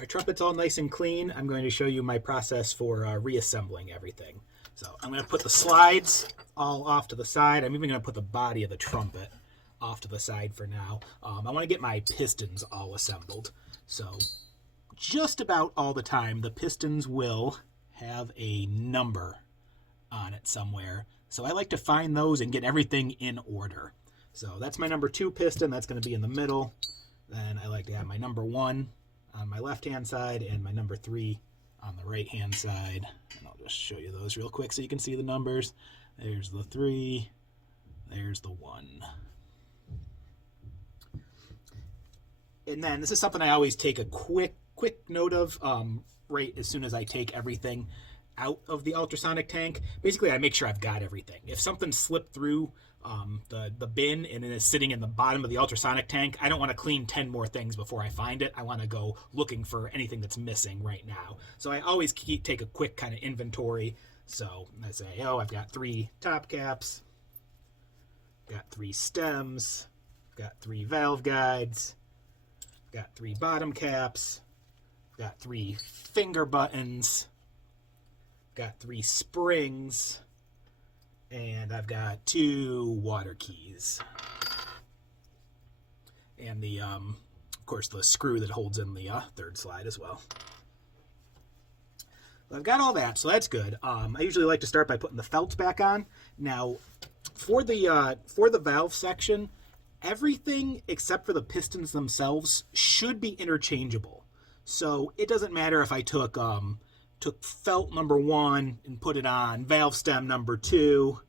Our trumpet's all nice and clean. I'm going to show you my process for reassembling everything. So I'm going to put the slides all off to the side. I'm even going to put the body of the trumpet off to the side for now. I want to get my pistons all assembled. So just about all the time, the pistons will have a number on it somewhere. So I like to find those and get everything in order. So that's my number 2 piston. That's going to be in the middle. Then I like to have my number 1 on my left-hand side and my number 3 on the right-hand side. And I'll just show you those real quick so you can see the numbers. There's the 3. There's the 1. And then this is something I always take a quick note of right as soon as I take everything out of the ultrasonic tank. Basically, I make sure I've got everything. If something slipped through the bin and it is sitting in the bottom of the ultrasonic tank, I don't want to clean 10 more things before I find it. I want to go looking for anything that's missing right now. So I always take a quick kind of inventory. So I say, oh, I've got 3 top caps, got 3 stems, got 3 valve guides, got 3 bottom caps, got 3 finger buttons, got 3 springs, and I've got 2 water keys. And the, of course, the screw that holds in the 3rd slide as well. I've got all that, so that's good. I usually like to start by putting the felts back on. Now, for the valve section, everything except for the pistons themselves should be interchangeable. So it doesn't matter if I took felt number 1 and put it on valve stem number 2,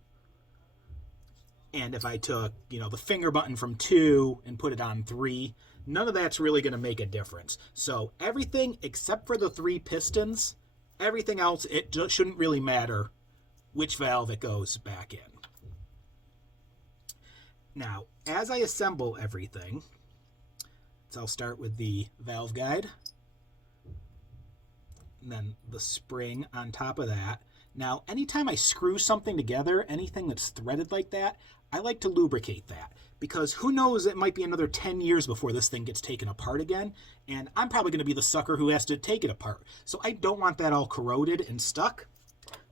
and if I took, the finger button from 2 and put it on 3, none of that's really going to make a difference. So everything except for the 3 pistons, everything else, it shouldn't really matter which valve it goes back in. Now, as I assemble everything, so I'll start with the valve guide, and then the spring on top of that. Now, anytime I screw something together, anything that's threaded like that, I like to lubricate that, because who knows, it might be another 10 years before this thing gets taken apart again, and I'm probably going to be the sucker who has to take it apart. So I don't want that all corroded and stuck.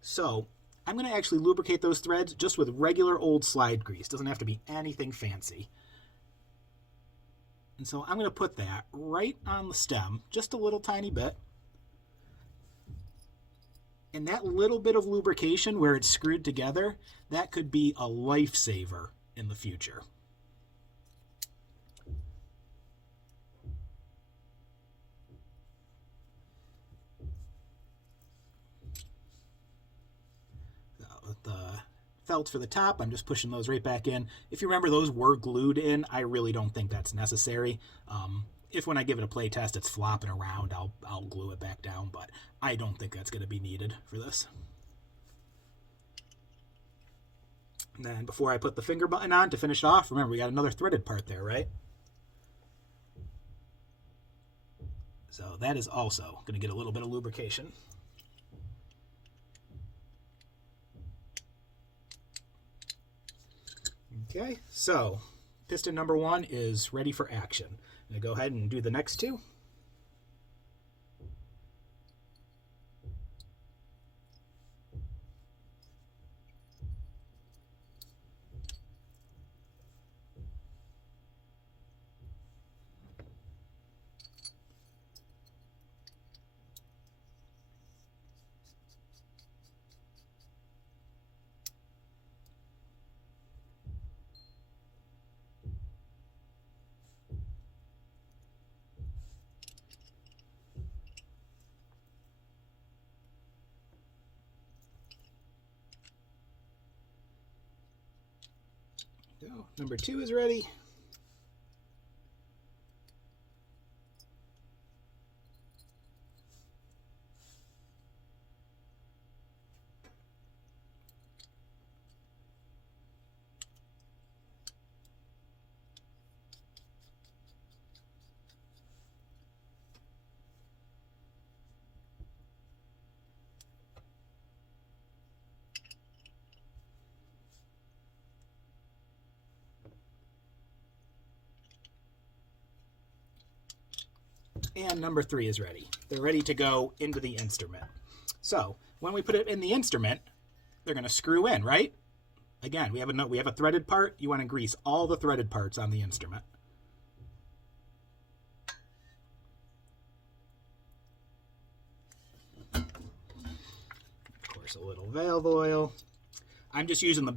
So I'm going to actually lubricate those threads just with regular old slide grease. Doesn't have to be anything fancy. And so I'm going to put that right on the stem, just a little tiny bit. And that little bit of lubrication where it's screwed together, that could be a lifesaver in the future. So the felts for the top, I'm just pushing those right back in. If you remember, those were glued in. I really don't think that's necessary. If when I give it a play test it's flopping around, I'll glue it back down, but I don't think that's going to be needed for this. And then before I put the finger button on to finish off, remember we got another threaded part there, right? So that is also going to get a little bit of lubrication. Okay, so piston number 1 is ready for action. I'm going to go ahead and do the next 2. Go. Number 2 is ready. And number 3 is ready. They're ready to go into the instrument. So when we put it in the instrument, they're going to screw in, right? Again, we have a threaded part. You want to grease all the threaded parts on the instrument. Of course, a little valve oil. I'm just using the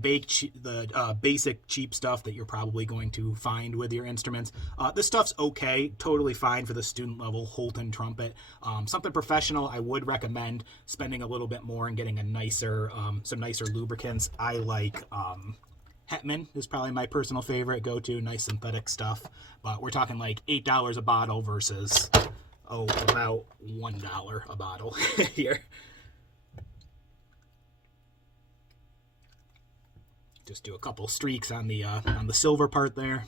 basic cheap stuff that you're probably going to find with your instruments. This stuff's okay, totally fine for the student level Holton trumpet. Something professional, I would recommend spending a little bit more and getting a some nicer lubricants. I like Hetman is probably my personal favorite go-to, nice synthetic stuff. But we're talking like $8 a bottle versus about $1 a bottle here. Just do a couple streaks on the silver part there.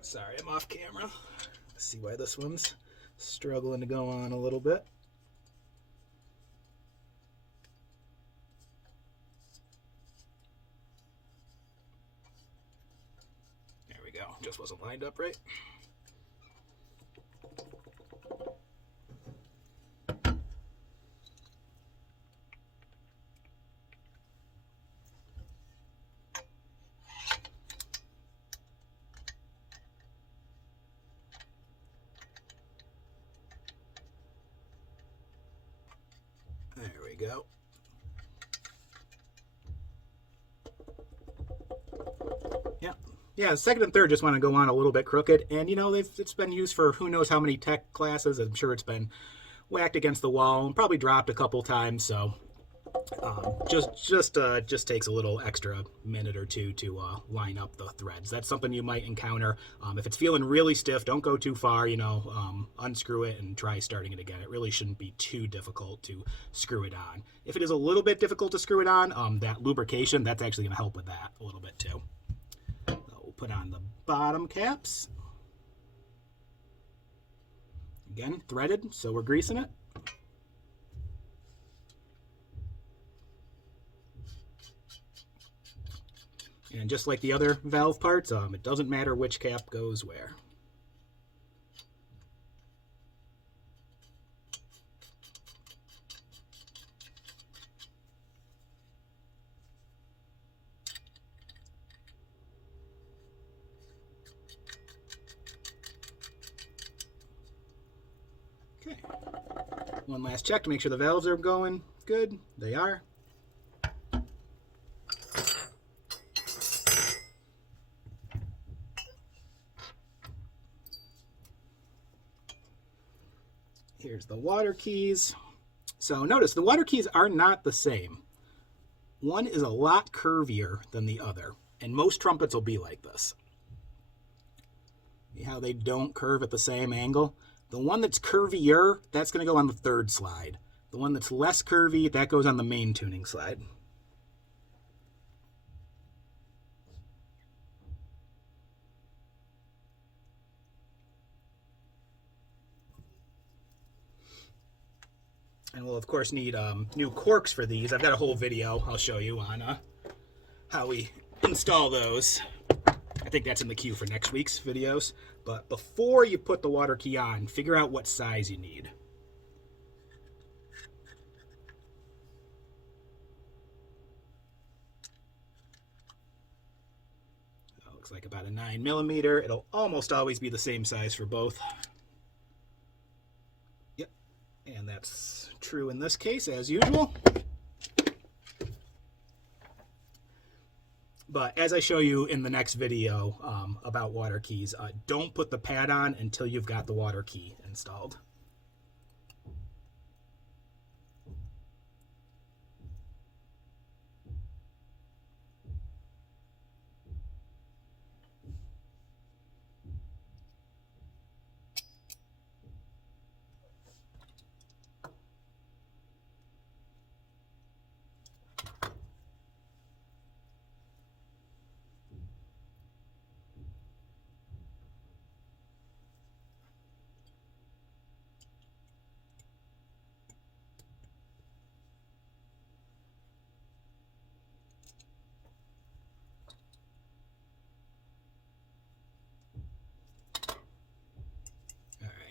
Sorry, I'm off camera. Let's see why this one's struggling to go on a little bit. There we go. Just wasn't lined up right. There we go. Yeah, second and third just want to go on a little bit crooked. And, you know, it's been used for who knows how many tech classes. I'm sure it's been whacked against the wall and probably dropped a couple times. So just takes a little extra minute or two to line up the threads. That's something you might encounter. If it's feeling really stiff, don't go too far, you know, unscrew it and try starting it again. It really shouldn't be too difficult to screw it on. If it is a little bit difficult to screw it on, that lubrication, that's actually going to help with that a little bit too. So we'll put on the bottom caps. Again, threaded, so we're greasing it. And just like the other valve parts, it doesn't matter which cap goes where. Okay. One last check to make sure the valves are going good. They are. Here's the water keys. So notice the water keys are not the same. One is a lot curvier than the other, and most trumpets will be like this. See how they don't curve at the same angle? The one that's curvier, that's going to go on the third slide. The one that's less curvy, that goes on the main tuning slide. And we'll, of course, need new corks for these. I've got a whole video I'll show you on how we install those. I think that's in the queue for next week's videos. But before you put the water key on, figure out what size you need. That looks like about a 9mm. It'll almost always be the same size for both. Yep, and that's true in this case as usual. But as I show you in the next video about water keys, don't put the pad on until you've got the water key installed.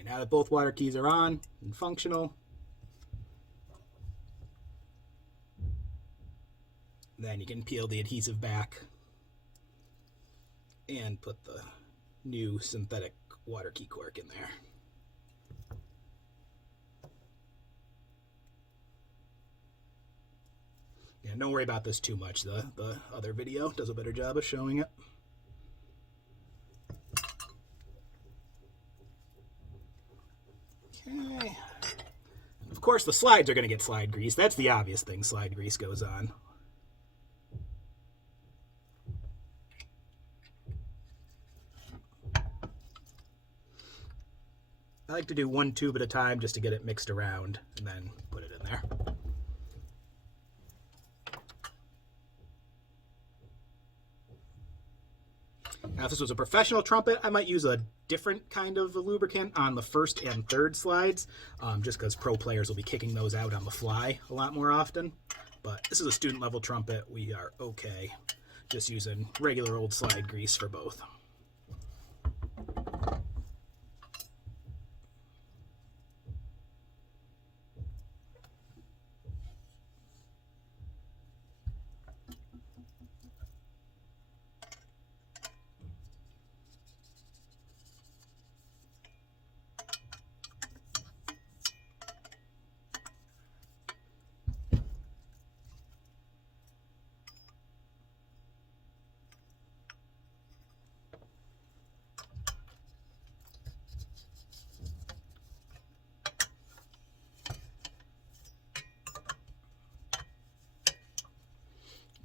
Now that both water keys are on and functional, then you can peel the adhesive back and put the new synthetic water key cork in there. Yeah, don't worry about this too much. The other video does a better job of showing it. Okay. Of course, the slides are going to get slide grease. That's the obvious thing slide grease goes on. I like to do one tube at a time just to get it mixed around and then put it in there. Now, if this was a professional trumpet, I might use a different kind of lubricant on the first and third slides, just because pro players will be kicking those out on the fly a lot more often. But this is a student level trumpet. We are okay just using regular old slide grease for both.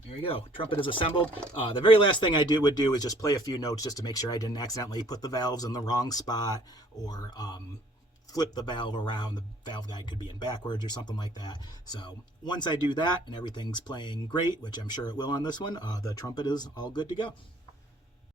There you go. Trumpet is assembled. The very last thing I would do is just play a few notes just to make sure I didn't accidentally put the valves in the wrong spot or flip the valve around. The valve guide could be in backwards or something like that. So once I do that and everything's playing great, which I'm sure it will on this one, the trumpet is all good to go.